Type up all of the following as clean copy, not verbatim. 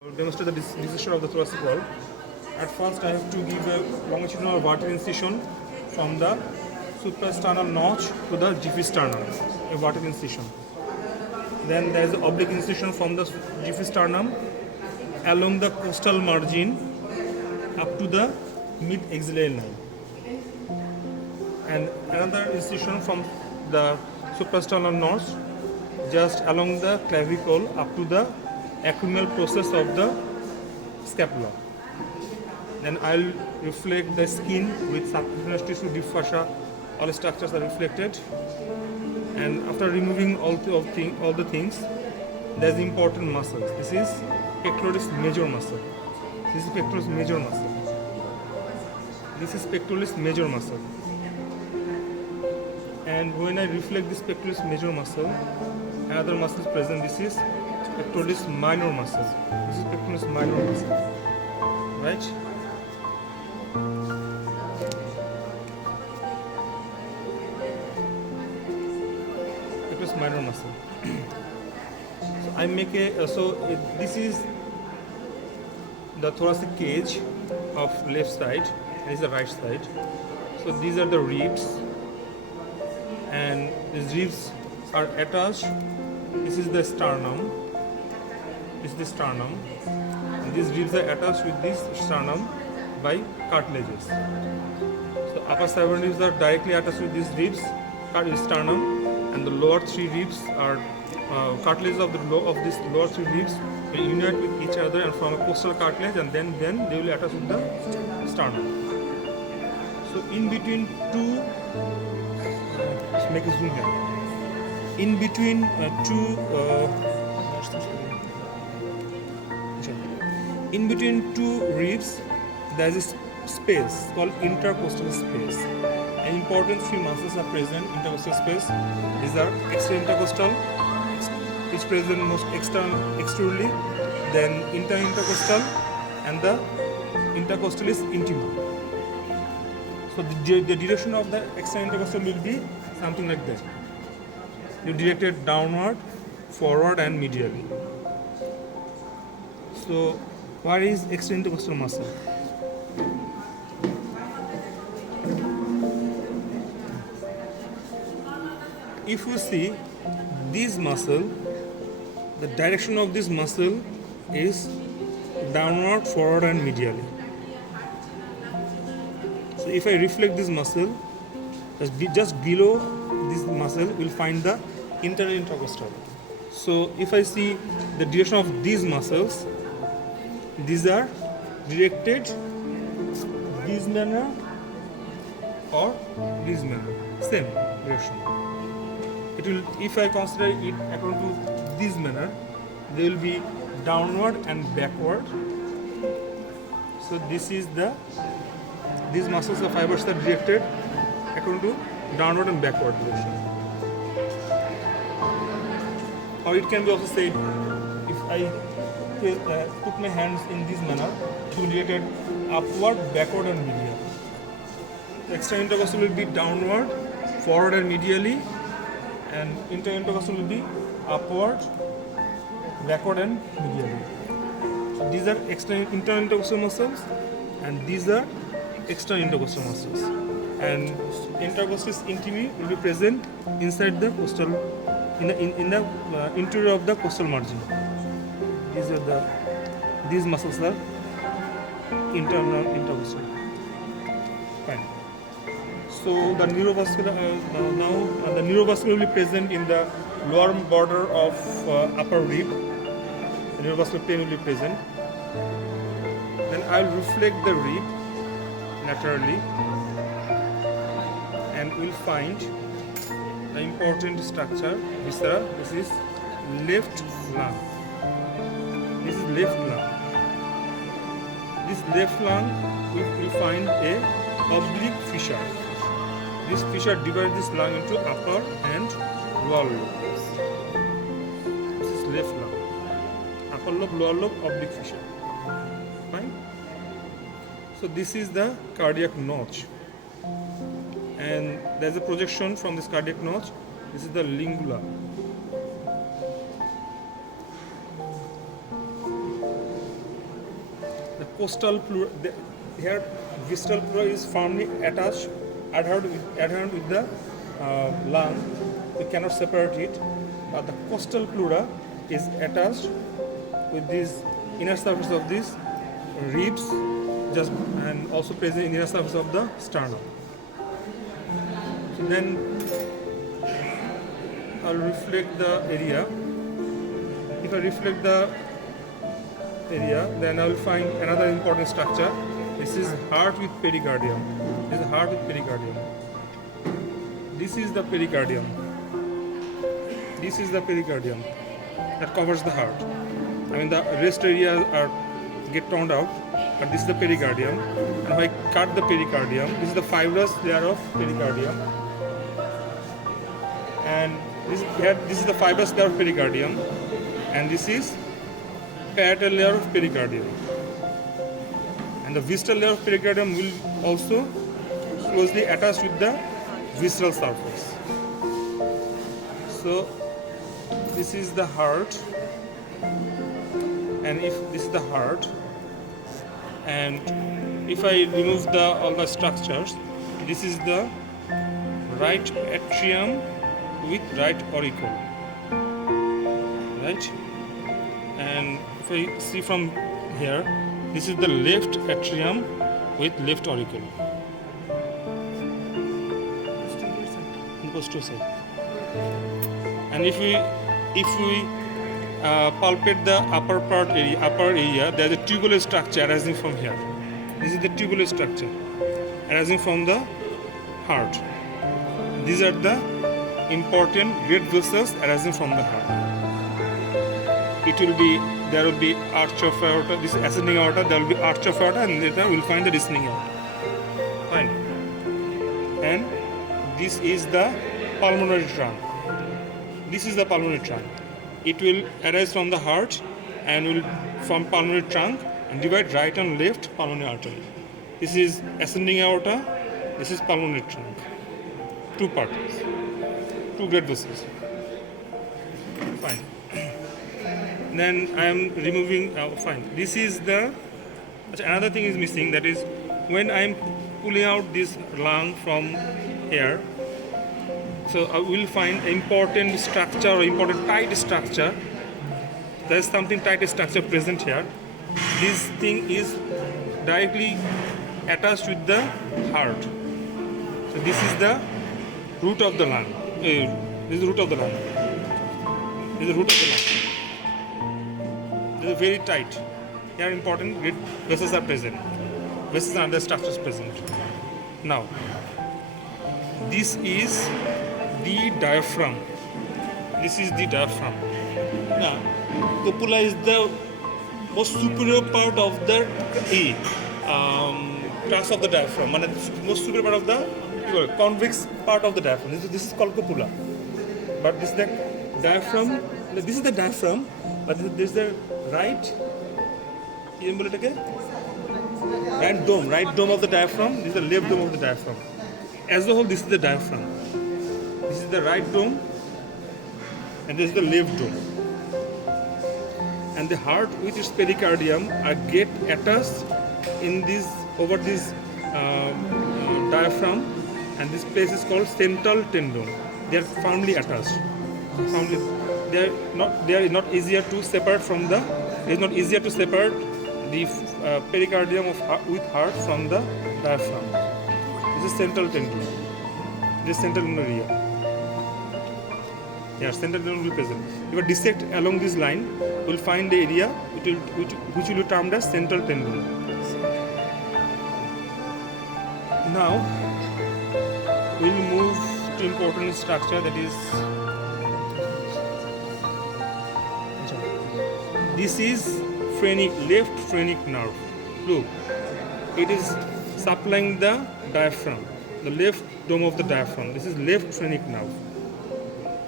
I will demonstrate the dissection of the thoracic wall. At first, I have to give a longitudinal vertical incision from the suprasternal notch to the giphisternum, a vertical incision. Then there is an oblique incision from the giphisternum along the costal margin up to the mid-axillary line. And another incision from the suprasternal notch just along the clavicle up to the acromial process of the scapula. Then I'll reflect the skin with subcutaneous tissue, deep fascia, all structures are reflected. And after removing all the things, there's important muscles. This is pectoralis major muscle. This is pectoralis major muscle. This is pectoralis major muscle. And when I reflect this pectoralis major muscle, another muscle is present. This is pectoralis minor muscle. This is pectoralis minor muscle. Right? Pectoralis minor muscle. So I make this is the thoracic cage of left side and is the right side. So these are the ribs, and these ribs are attached. This is the sternum. This is the sternum. And these ribs are attached with this sternum by cartilages. So upper 7 ribs are directly attached with these ribs, sternum, and the lower 3 ribs are cartilages of these lower 3 ribs will unite with each other and form a costal cartilage, and then they will attach with the sternum. So in between two, let's make a zoom here. In between two ribs, there is a space called intercostal space. And important 3 muscles are present in intercostal space. These are external intercostal, which present most externally, then interintercostal, and the intercostalis intima. So the direction of the external intercostal will be something like this. You direct it downward, forward, and medially. So what is external intercostal muscle? If you see this muscle, the direction of this muscle is downward, forward, and medially. So if I reflect this muscle, just below this muscle we'll find the interintercostal. So if I see the direction of these muscles, these are directed this manner or this manner, same direction. It will, if I consider it according to this manner, they will be downward and backward. So these muscles of fibers are directed according to downward and backward direction. Or it can be also said, if I put my hands in this manner, it will be directed upward, backward, and medial. The external intercostal will be downward, forward, and medially, and interintercostal will be upward, backward, and medially. So these are internal intercostal muscles, and these are external intercostal muscles. And intercostalis intimi will be present inside the costal, in the interior of the costal margin. These muscles are internal intercostal. Fine. So the neurovascular the neurovascular will be present in the lower border of upper rib. The neurovascular plane will be present. Then I will reflect the rib laterally, and we'll find the important structure, viscera. This is left lung. This is left lung. This left lung we will find a oblique fissure. This fissure divides this lung into upper and lower lobes. This is left lung. Upper lobe, lower lobe, oblique fissure. Fine. So this is the cardiac notch, and there is a projection from this cardiac notch. This is the lingula. the costal pleura, here visceral pleura is firmly attached, adherent with the lung. We cannot separate it. But the costal pleura is attached with this inner surface of these ribs, just and also present in the inner surface of the sternum. So then I'll reflect the area. If I reflect the area, then I'll find another important structure. This is heart with pericardium. This is heart with pericardium. This is the pericardium. This is the pericardium that covers the heart. I mean, the rest areas get torn out, but this is the pericardium. And if I cut the pericardium, this is the fibrous layer of pericardium. And this is the fibrous layer of pericardium, and this is parietal layer of pericardium. And the visceral layer of pericardium will also closely attach with the visceral surface. So this is the heart, and if this is the heart, and if I remove all the structures, this is the right atrium with right auricle, right? And if I see from here, this is the left atrium with left auricle. Posterior side. And if we palpate the upper area, there is a tubular structure arising from here. This is the tubular structure arising from the heart. These are the important great vessels arising from the heart. There will be arch of aorta, this ascending aorta, there will be arch of aorta, and later we will find the descending aorta. Fine. And this is the pulmonary trunk. This is the pulmonary trunk. It will arise from the heart and will form pulmonary trunk and divide right and left pulmonary artery. This is ascending aorta. This is pulmonary trunk. Two parts, two great vessels. Fine. Then I am removing. Fine. This is the. Another thing is missing. That is when I am pulling out this lung from here. So I will find important structure or important tight structure. There is something tight structure present here. This thing is directly attached with the heart. So this is the root of the lung. This is the root of the lung. This is the root of the lung. This is very tight. Here important great vessels are present. Vessels and other structures present. Now, this is the diaphragm. This is the diaphragm. Now, copula is the most superior part of the truss of the diaphragm. Most superior part of the convex part of the diaphragm. This is called copula. But this is the diaphragm. This is the diaphragm. But this is the right dome of the diaphragm. This is the left dome of the diaphragm. As a whole, this is the diaphragm. This is the right dome, and this is the left dome. And the heart with its pericardium are get attached in over this diaphragm, and this place is called central tendon. They are firmly attached. They are not easier to separate from the. It is not easier to separate the pericardium with heart from the diaphragm. This is central tendon. This is central tendon area. Yeah, central tendon will be present. If we dissect along this line, we will find the area which will be termed as central tendon. Now, we will move to important structure, that is, this is left phrenic nerve. Look, it is supplying the diaphragm, the left dome of the diaphragm. This is left phrenic nerve.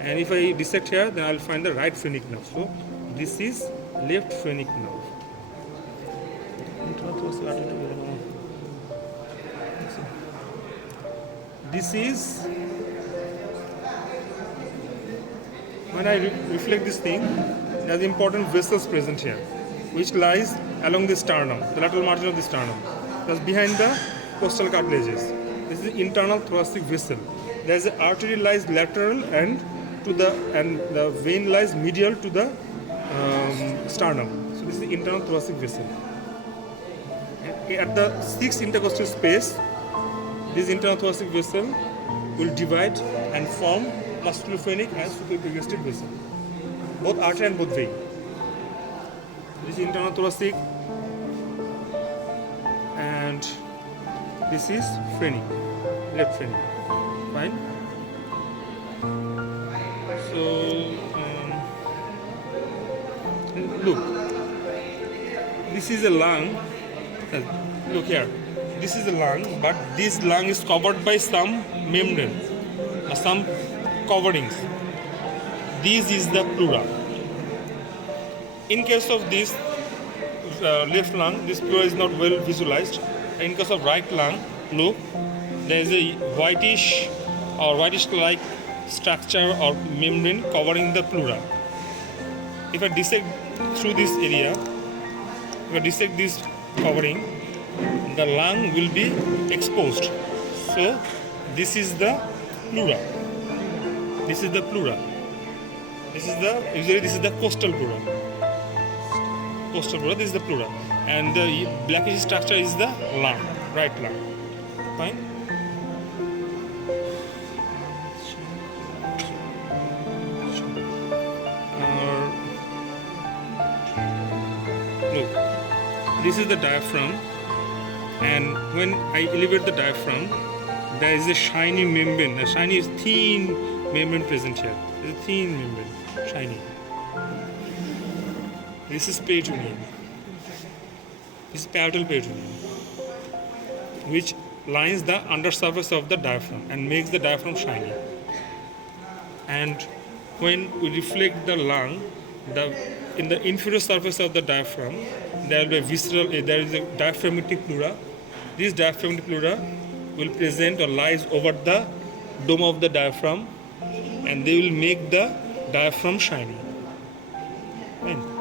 And if I dissect here, then I will find the right phrenic nerve. So this is left phrenic nerve. This is, when I reflect this thing, there are important vessels present here. which lies along the sternum, the lateral margin of the sternum, that's behind the costal cartilages. This is the internal thoracic vessel. There is an artery lies lateral and the vein lies medial to the sternum. So this is the internal thoracic vessel. At the 6th intercostal space, this internal thoracic vessel will divide and form musculophrenic and supraepigastric vessel, both artery and both vein. This is internal thoracic, and this is phrenic, left phrenic. Fine. So look, this is a lung. Look here, this is a lung, but this lung is covered by some membrane, some coverings. This is the pleura. In case of this left lung, this pleura is not well visualized. In case of right lung, look, there is a whitish or whitish-like structure or membrane covering the pleura. If I dissect through this area, if I dissect this covering, the lung will be exposed. So this is the pleura. This is the pleura. Usually this is the costal pleura. Costal pleura, this is the pleura. And the blackish structure is the lung, right lung. Fine? Look, this is the diaphragm, and when I elevate the diaphragm, there is a shiny membrane, a shiny thin membrane present here. There is a thin membrane, shiny. This is peritoneum. This is palatal peritoneum, which lines the undersurface of the diaphragm and makes the diaphragm shiny. And when we reflect the lung, in the inferior surface of the diaphragm, there will be there is a diaphragmatic pleura. This diaphragmatic pleura will present or lies over the dome of the diaphragm, and they will make the diaphragm shiny. Fine.